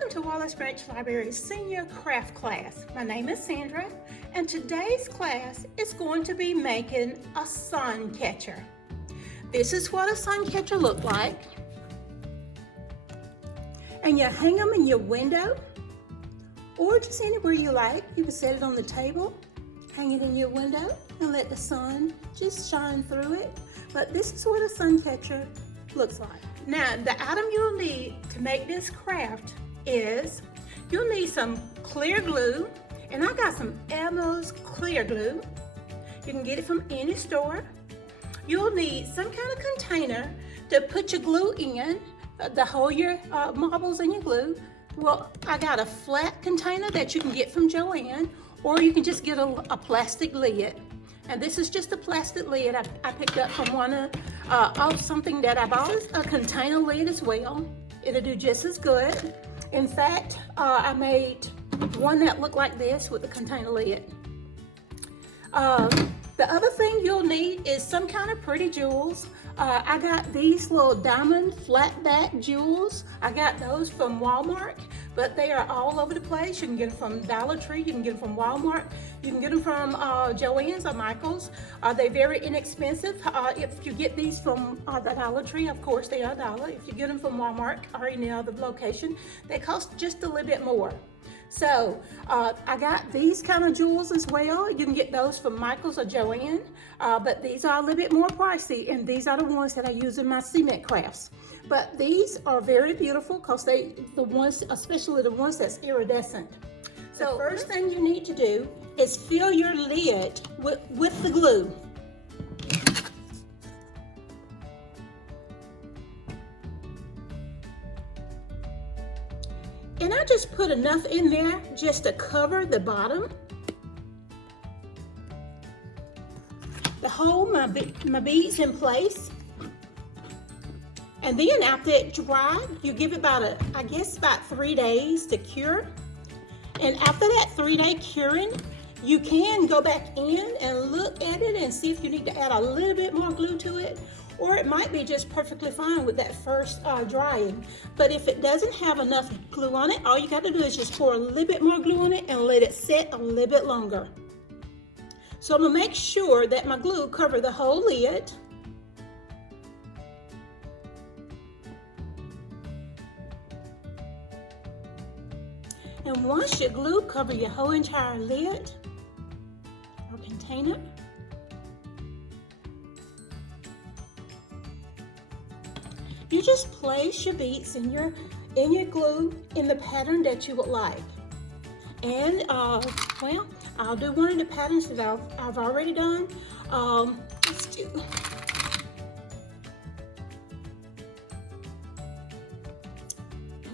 Welcome to Wallace Branch Library's Senior Craft Class. My name is Sandra, and today's class is going to be making a sun catcher. This is what a sun catcher looks like. And you hang them in your window, or just anywhere you like. You can set it on the table, hang it in your window, and let the sun just shine through it. But this is what a sun catcher looks like. Now, the item you'll need to make this craft is you'll need some clear glue, and I got some Elmo's clear glue. You can get it from any store. You'll need some kind of container to put your glue in, to hold your marbles and your glue. Well, I got a flat container that you can get from Joann, or you can just get a plastic lid. And this is just a plastic lid I picked up from something that I bought. This is a container lid as well. It'll do just as good. In fact, I made one that looked like this with the container lid. The other thing you'll need is some kind of pretty jewels. I got these little diamond flat back jewels. I got those from Walmart, but they are all over the place. You can get them from Dollar Tree, you can get them from Walmart, you can get them from Joann's or Michael's. They're very inexpensive. If you get these from the Dollar Tree, of course they are $1. If you get them from Walmart or any other location, they cost just a little bit more. So I got these kind of jewels as well. You can get those from Michael's or Joann, but these are a little bit more pricey, and these are the ones that I use in my cement crafts. But these are very beautiful because especially the ones that's iridescent. So first thing you need to do is fill your lid with the glue. And I just put enough in there just to cover the bottom, to hold my beads in place. And then after it dries, you give it about about 3 days to cure. And after that 3-day curing, you can go back in and look at it and see if you need to add a little bit more glue to it, or it might be just perfectly fine with that first drying. But if it doesn't have enough glue on it, all you got to do is just pour a little bit more glue on it and let it set a little bit longer. So I'm gonna make sure that my glue covers the whole lid. And once your glue covers your whole entire lid or container, you just place your beads in your glue in the pattern that you would like. And well, I'll do one of the patterns that I've already done. Let's do.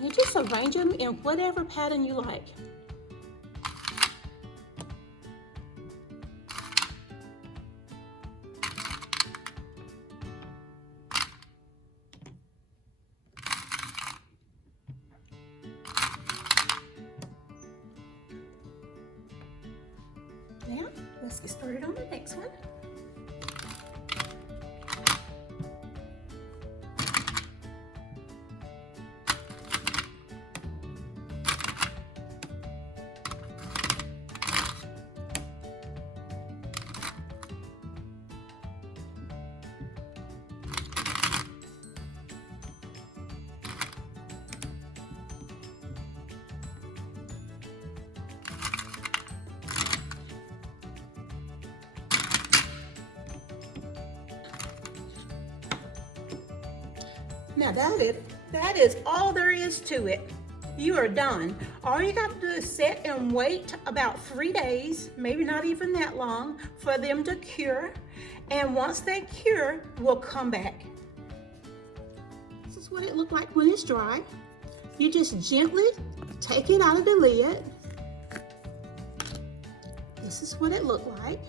You just arrange them in whatever pattern you like. Now, let's get started on the next one. Now that is all there is to it. You are done. All you got to do is sit and wait about 3 days, maybe not even that long, for them to cure. And once they cure, we'll come back. This is what it looked like when it's dry. You just gently take it out of the lid. This is what it looked like.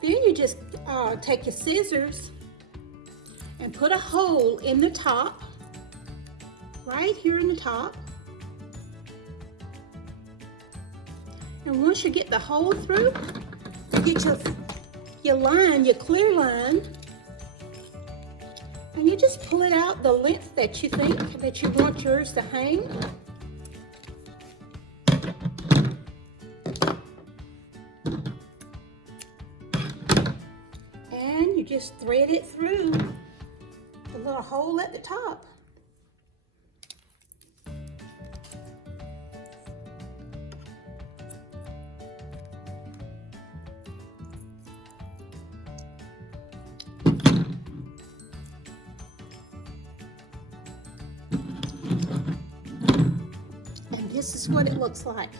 Then you just take your scissors and put a hole in the top, right here in the top. And once you get the hole through, you get your line, your clear line, And you just pull it out the length that you think that you want yours to hang. And you just thread it through the little hole at the top. And this is what it looks like.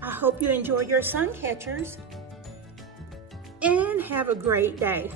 I hope you enjoy your sun catchers and have a great day.